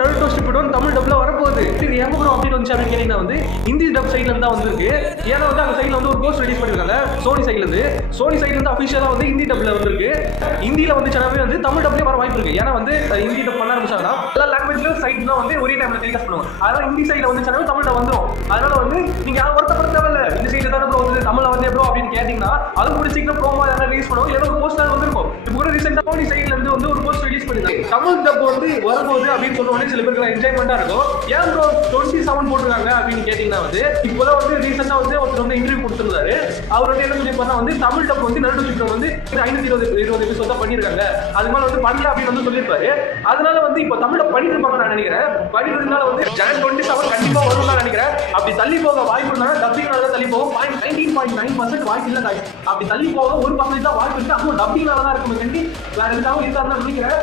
Naruto Shippuden Tamil டப்ல வரப்போகுது. இது எங்க ப்ரோ அப்டேட் வந்துச்சு அப்படின்னு கேட்டீங்கன்னா வந்து ஹிந்தி டப் சைட்ல இருந்து தான் வந்திருக்கு. ஏன்னா வந்து அந்த சைட்ல வந்து ஒரு போஸ்ட் ரிலீஸ் பண்ணிருக்காங்க சோனி சைட்ல இருந்து அபிஷியலா வந்து ஹிந்தி டப்ல வந்திருக்கு. ஹிந்தியில வந்து சேனவே வந்து தமிழ் டப்லயே வர வாய்ப்பு இருக்கு. ஏன்னா வந்து ஹிந்தி டப் பண்ண ஆரம்பிச்சாங்கன்னா எல்லா லாங்குவேஜ்லயும் சைட் தான் வந்து ஒரே டைம்ல டெலிகாஸ்ட் பண்ணுவாங்க. அதனால ஹிந்தி சைட்ல வந்து சேனவே தமிழ்ல வந்துடும். அதனால வந்து நீங்க யாரும் வருத்தப்பட தேவையில்ல. இந்த சைட்ல தானே ப்ரோ வந்து தமிழ்ல வந்து ப்ரோ அப்படின்னு கேட்டீங்கன்னா அது கூட சீக்கிரம் ப்ரோமோ எல்லாம் ரிலீஸ் பண்ணுவோம். ஏதோ ஒரு போஸ்டர் வந்திருக்கும். இப்போ கூட ரீசெண்டா சோனி சைட்ல இருந்து வந்து ஒரு போஸ்ட் ரிலீஸ் பண்ணிருக்காங்க. தமிழ் டப் வந்து வரும்போது அப்படின்னு சொல்லுவாங்க. சில பேருக்கு என்ஜாய்மெண்டா இருக்கும். ஏன் ப்ரோ 27 போட்டுருக்காங்க அப்படின்னு கேட்டீங்கன்னா வந்து இப்போதான் வந்து ரீசெண்டா வந்து ஒருத்தர் வந்து இன்டர்வியூ கொடுத்திருந்தாரு. அவர் வந்து என்ன சொல்லியிருப்பாருன்னா வந்து தமிழ் டப் வந்து நருட்டோ ஷிப்புடன் வந்து 520 எபிசோட் தான் பண்ணிருக்காங்க. அது மாதிரி வந்து பண்ணல அப்படின்னு வந்து சொல்லியிருப்பாரு. அதனால வந்து இப்போ தமிழ் டப் பண்ணிட்டு இருப்பாங்க நான் நினைக்கிறேன். பண்ணிட்டு வந்து ஜான் 27 கண்டிப்பா வரும்னு நான் நினைக்கிறேன். அப்படி தள்ளி போக வாய்ப்பு இருந்தா டப்பிங்னால தான் தள்ளி போகும். 19.9% வாய்ப்பு இல்லை guys. அப்படி தள்ளி போக 1% தான் வாய்ப்பு இருக்கு. அதுவும் டப்பிங்னால தான் இருக்கும். வேற எதுக்காகவும் இருக்காருன்னு நினைக்கிறேன்.